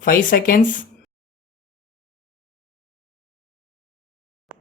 5 seconds.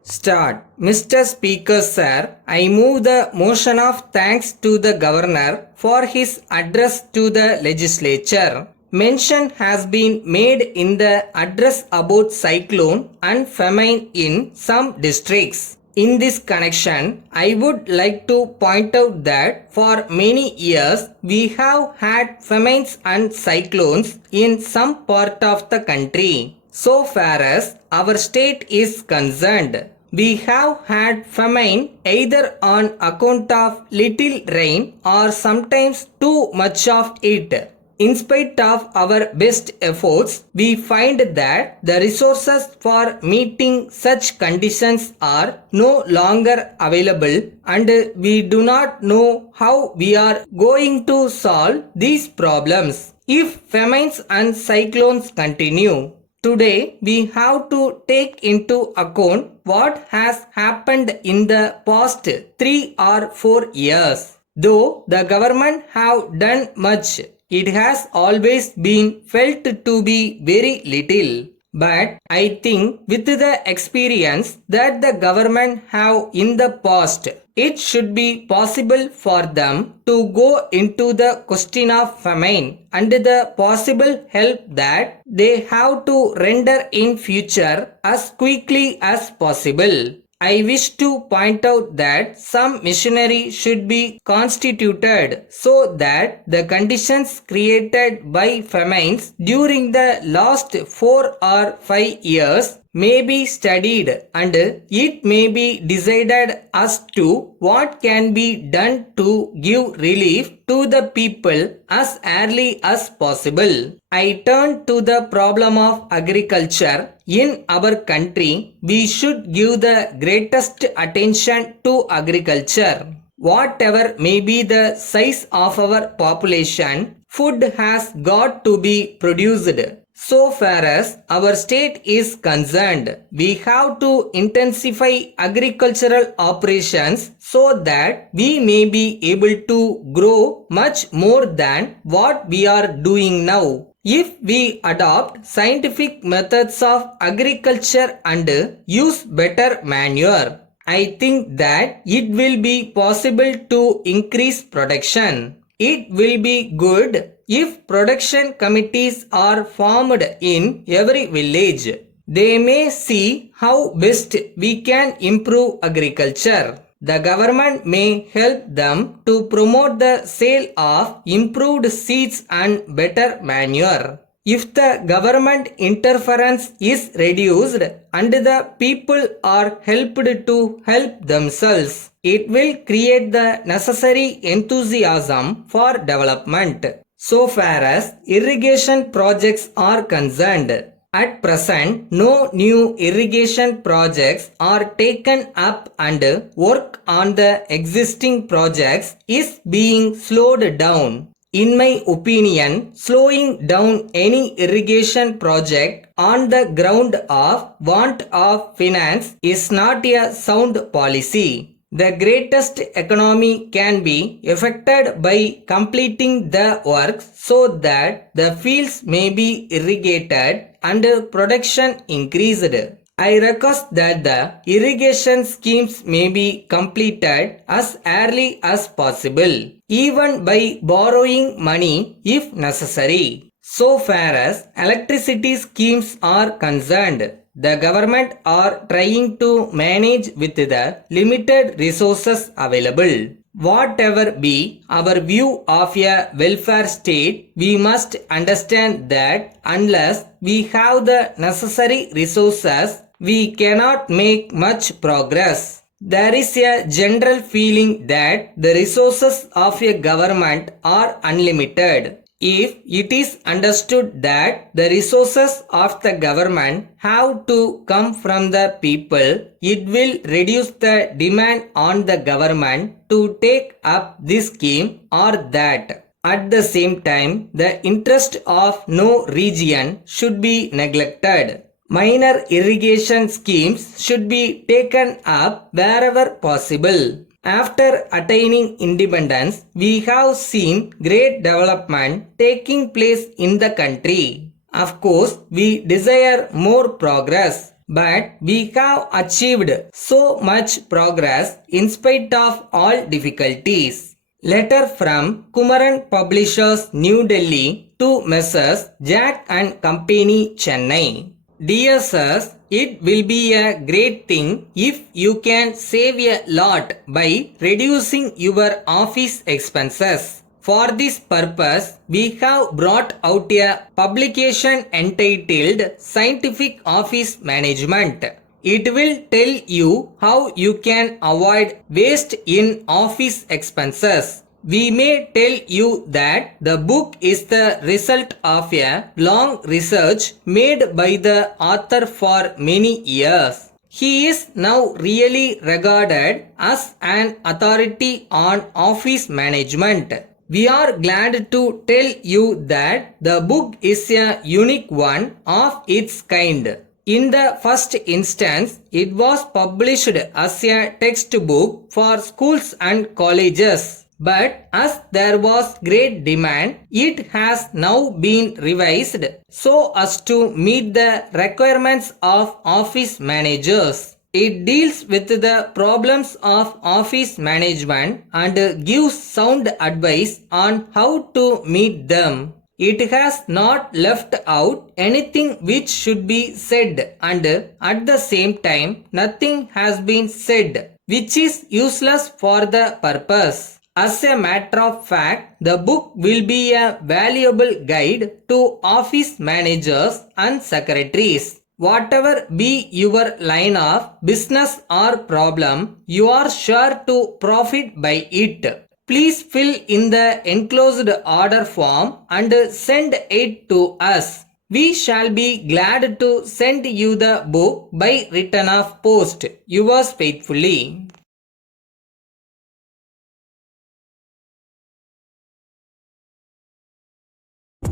Start. Mr. Speaker, sir, I move the motion of thanks to the Governor for his address to the legislature. Mention has been made in the address about cyclone and famine in some districts. In this connection, I would like to point out that for many years we have had famines and cyclones in some part of the country. So far as our state is concerned, we have had famine either on account of little rain or sometimes too much of it. In spite of our best efforts, we find that the resources for meeting such conditions are no longer available, and we do not know how we are going to solve these problems if famines and cyclones continue. Today, we have to take into account what has happened in the past 3 or 4 years. Though the government have done much, it has always been felt to be very little. But I think with the experience that the government have in the past, it should be possible for them to go into the question of famine and the possible help that they have to render in future as quickly as possible. I wish to point out that some machinery should be constituted so that the conditions created by famines during the last 4 or 5 years may be studied and it may be decided as to what can be done to give relief to the people as early as possible. I turn to the problem of agriculture. In our country, we should give the greatest attention to agriculture. Whatever may be the size of our population, food has got to be produced. So far as our state is concerned, we have to intensify agricultural operations so that we may be able to grow much more than what we are doing now. If we adopt scientific methods of agriculture and use better manure, I think that it will be possible to increase production. It will be good if production committees are formed in every village. They may see how best we can improve agriculture. The government may help them to promote the sale of improved seeds and better manure. If the government interference is reduced and the people are helped to help themselves, it will create the necessary enthusiasm for development. So far as irrigation projects are concerned, at present, no new irrigation projects are taken up and work on the existing projects is being slowed down. In my opinion, slowing down any irrigation project on the ground of want of finance is not a sound policy. The greatest economy can be effected by completing the works so that the fields may be irrigated and production increased. I request that the irrigation schemes may be completed as early as possible, even by borrowing money if necessary. So far as electricity schemes are concerned, the government are trying to manage with the limited resources available. Whatever be our view of a welfare state, we must understand that unless we have the necessary resources, we cannot make much progress. There is a general feeling that the resources of a government are unlimited. If it is understood that the resources of the government have to come from the people, it will reduce the demand on the government to take up this scheme or that. At the same time, the interest of no region should be neglected. Minor irrigation schemes should be taken up wherever possible. After attaining independence, we have seen great development taking place in the country. Of course, we desire more progress, but we have achieved so much progress in spite of all difficulties. Letter from Kumaran Publishers, New Delhi to Messrs. Jack and Company, Chennai. Dear sirs, it will be a great thing if you can save a lot by reducing your office expenses. For this purpose, we have brought out a publication entitled Scientific Office Management. It will tell you how you can avoid waste in office expenses. We may tell you that the book is the result of a long research made by the author for many years. He is now really regarded as an authority on office management. We are glad to tell you that the book is a unique one of its kind. In the first instance, it was published as a textbook for schools and colleges. But as there was great demand, it has now been revised so as to meet the requirements of office managers. It deals with the problems of office management and gives sound advice on how to meet them. It has not left out anything which should be said, and at the same time nothing has been said which is useless for the purpose. As a matter of fact, the book will be a valuable guide to office managers and secretaries. Whatever be your line of business or problem, you are sure to profit by it. Please fill in the enclosed order form and send it to us. We shall be glad to send you the book by return of post. Yours faithfully.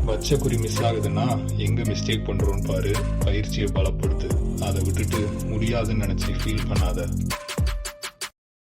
வச்ச குறி miss ஆகுதுன்னா எங்க mistake பண்றோம்னு பாரு. பயிற்சியை பலப்படுத்து. அதை விட்டுட்டு முடியாதுன்னு நினைச்சு ஃபீல் பண்ணாத.